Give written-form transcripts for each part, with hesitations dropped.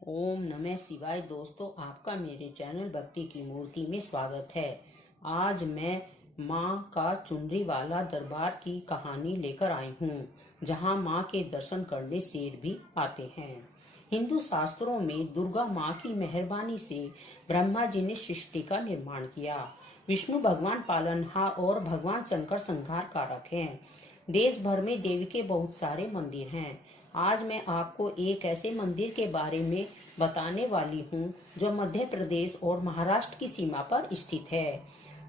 ओम नमः शिवाय। दोस्तों, आपका मेरे चैनल भक्ति की मूर्ति में स्वागत है। आज मैं माँ का चुनरी वाला दरबार की कहानी लेकर आई हूँ, जहाँ माँ के दर्शन करने शेर भी आते हैं। हिंदू शास्त्रों में दुर्गा माँ की मेहरबानी से ब्रह्मा जी ने सृष्टि का निर्माण किया। विष्णु भगवान पालनहार और भगवान शंकर संहार कारक हैं। देश भर में देवी के बहुत सारे मंदिर हैं। आज मैं आपको एक ऐसे मंदिर के बारे में बताने वाली हूँ जो मध्य प्रदेश और महाराष्ट्र की सीमा पर स्थित है,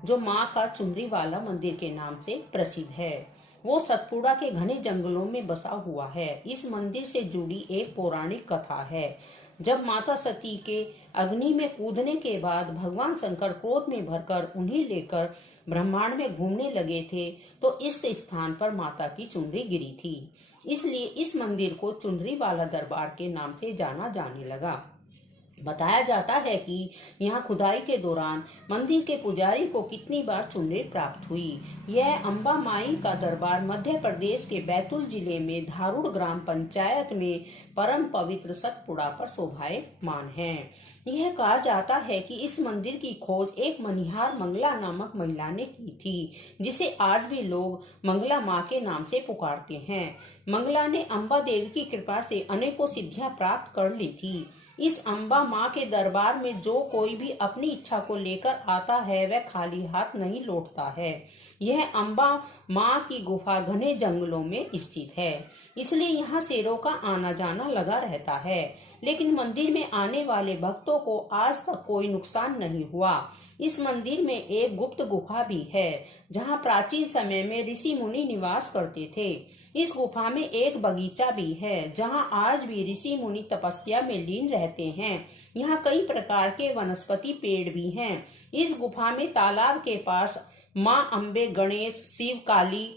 जो माँ का चुनरी वाला मंदिर के नाम से प्रसिद्ध है। वो सतपुड़ा के घने जंगलों में बसा हुआ है। इस मंदिर से जुड़ी एक पौराणिक कथा है। जब माता सती के अग्नि में कूदने के बाद भगवान शंकर क्रोध में भरकर उन्हें लेकर ब्रह्मांड में घूमने लगे थे, तो इस स्थान पर माता की चुनरी गिरी थी। इसलिए इस मंदिर को चुनरी वाला दरबार के नाम से जाना जाने लगा। बताया जाता है कि यहाँ खुदाई के दौरान मंदिर के पुजारी को कितनी बार चुनरी प्राप्त हुई। यह अम्बा माई का दरबार मध्य प्रदेश के बैतूल जिले में धारूड़ ग्राम पंचायत में परम पवित्र सतपुड़ा पर शोभायमान है। यह कहा जाता है कि इस मंदिर की खोज एक मनिहार मंगला नामक महिला ने की थी, जिसे आज भी लोग मंगला माँ के नाम से पुकारते हैं। मंगला ने अम्बा देवी की कृपा से अनेकों सिद्धियां प्राप्त कर ली थी। इस अम्बा माँ के दरबार में जो कोई भी अपनी इच्छा को लेकर आता है, वह खाली हाथ नहीं लौटता है। यह अम्बा माँ की गुफा घने जंगलों में स्थित है, इसलिए यहाँ शेरों का आना जाना लगा रहता है। लेकिन मंदिर में आने वाले भक्तों को आज तक कोई नुकसान नहीं हुआ। इस मंदिर में एक गुप्त गुफा भी है, जहाँ प्राचीन समय में ऋषि मुनि निवास करते थे। इस गुफा में एक बगीचा भी है, जहाँ आज भी ऋषि मुनि तपस्या में लीन रहते हैं। यहाँ कई प्रकार के वनस्पति पेड़ भी हैं। इस गुफा में तालाब के पास माँ अम्बे, गणेश, शिव, काली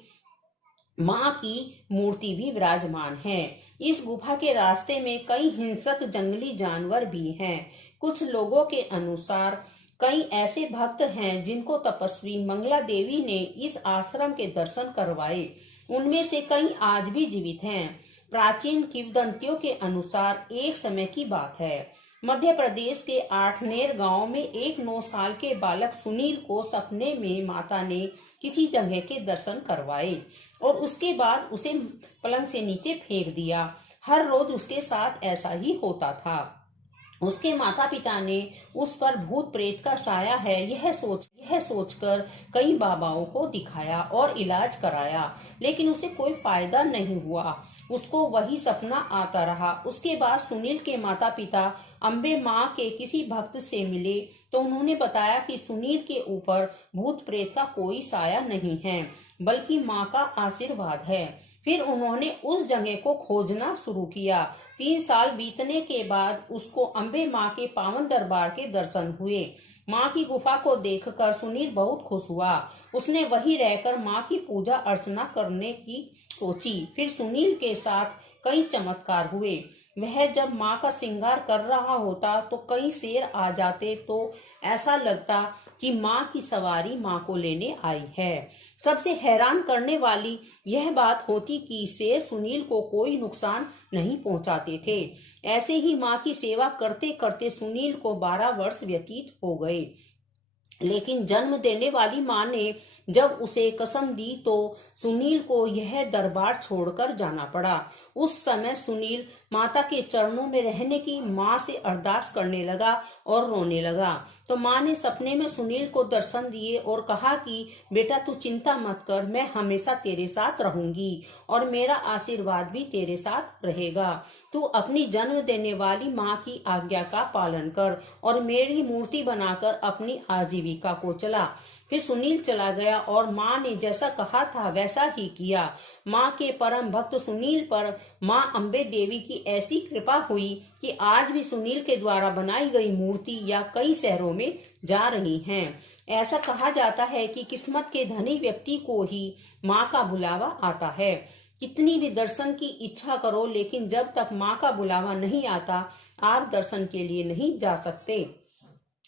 माँ की मूर्ति भी विराजमान है। इस गुफा के रास्ते में कई हिंसक जंगली जानवर भी हैं। कुछ लोगों के अनुसार कई ऐसे भक्त हैं जिनको तपस्वी मंगला देवी ने इस आश्रम के दर्शन करवाए। उनमें से कई आज भी जीवित हैं। प्राचीन किंवदंतियों के अनुसार एक समय की बात है, मध्य प्रदेश के आठनेर गांव में एक 9 साल के बालक सुनील को सपने में माता ने किसी जगह के दर्शन करवाए और उसके बाद उसे पलंग से नीचे फेंक दिया। हर रोज उसके साथ ऐसा ही होता था। उसके माता पिता ने उस पर भूत प्रेत का साया है यह सोचकर कई बाबाओं को दिखाया और इलाज कराया, लेकिन उसे कोई फायदा नहीं हुआ। उसको वही सपना आता रहा। उसके बाद सुनील के माता पिता अम्बे माँ के किसी भक्त से मिले, तो उन्होंने बताया कि सुनील के ऊपर भूत प्रेत का कोई साया नहीं है, बल्कि माँ का आशीर्वाद है। फिर उन्होंने उस जगह को खोजना शुरू किया। 3 साल बीतने के बाद उसको अम्बे माँ के पावन दरबार के दर्शन हुए। माँ की गुफा को देखकर सुनील बहुत खुश हुआ। उसने वहीं रहकर माँ की पूजा अर्चना करने की सोची। फिर सुनील के साथ कई चमत्कार हुए। वह जब माँ का श्रृंगार कर रहा होता तो कई शेर आ जाते, तो ऐसा लगता कि माँ की सवारी माँ को लेने आई है। सबसे हैरान करने वाली यह बात होती कि शेर सुनील को कोई नुकसान नहीं पहुंचाते थे। ऐसे ही माँ की सेवा करते करते सुनील को 12 वर्ष व्यतीत हो गए। लेकिन जन्म देने वाली माँ ने जब उसे कसम दी, तो सुनील को यह दरबार छोड़कर जाना पड़ा। उस समय सुनील माता के चरणों में रहने की माँ से अरदास करने लगा और रोने लगा। तो माँ ने सपने में सुनील को दर्शन दिए और कहा कि बेटा, तू चिंता मत कर, मैं हमेशा तेरे साथ रहूंगी और मेरा आशीर्वाद भी तेरे साथ रहेगा। तू अपनी जन्म देने वाली माँ की आज्ञा का पालन कर और मेरी मूर्ति बनाकर अपनी आजीविका को चला। फिर सुनील चला गया और माँ ने जैसा कहा था वैसा ही किया। माँ के परम भक्त सुनील पर माँ अम्बे देवी की ऐसी कृपा हुई कि आज भी सुनील के द्वारा बनाई गई मूर्ति या कई शहरों में जा रही हैं। ऐसा कहा जाता है कि किस्मत के धनी व्यक्ति को ही माँ का बुलावा आता है। कितनी भी दर्शन की इच्छा करो, लेकिन जब तक माँ का बुलावा नहीं आता, आप दर्शन के लिए नहीं जा सकते।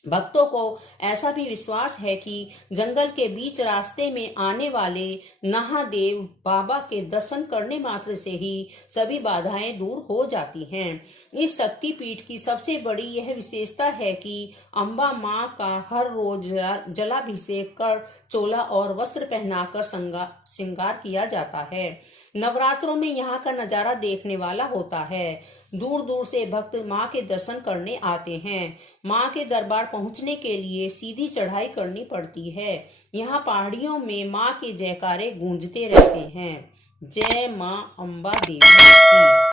भक्तों को ऐसा भी विश्वास है कि जंगल के बीच रास्ते में आने वाले महादेव बाबा के दर्शन करने मात्र से ही सभी बाधाएं दूर हो जाती हैं। इस शक्तिपीठ की सबसे बड़ी यह विशेषता है कि अम्बा मां का हर रोज जलाभिषेक कर चोला और वस्त्र पहनाकर श्रृंगार किया जाता है। नवरात्रों में यहाँ का नजारा देखने वाला होता है। दूर दूर से भक्त माँ के दर्शन करने आते हैं। माँ के दरबार पहुँचने के लिए सीधी चढ़ाई करनी पड़ती है। यहाँ पहाड़ियों में माँ के जयकारे गूंजते रहते हैं। जय माँ अम्बा देवी की।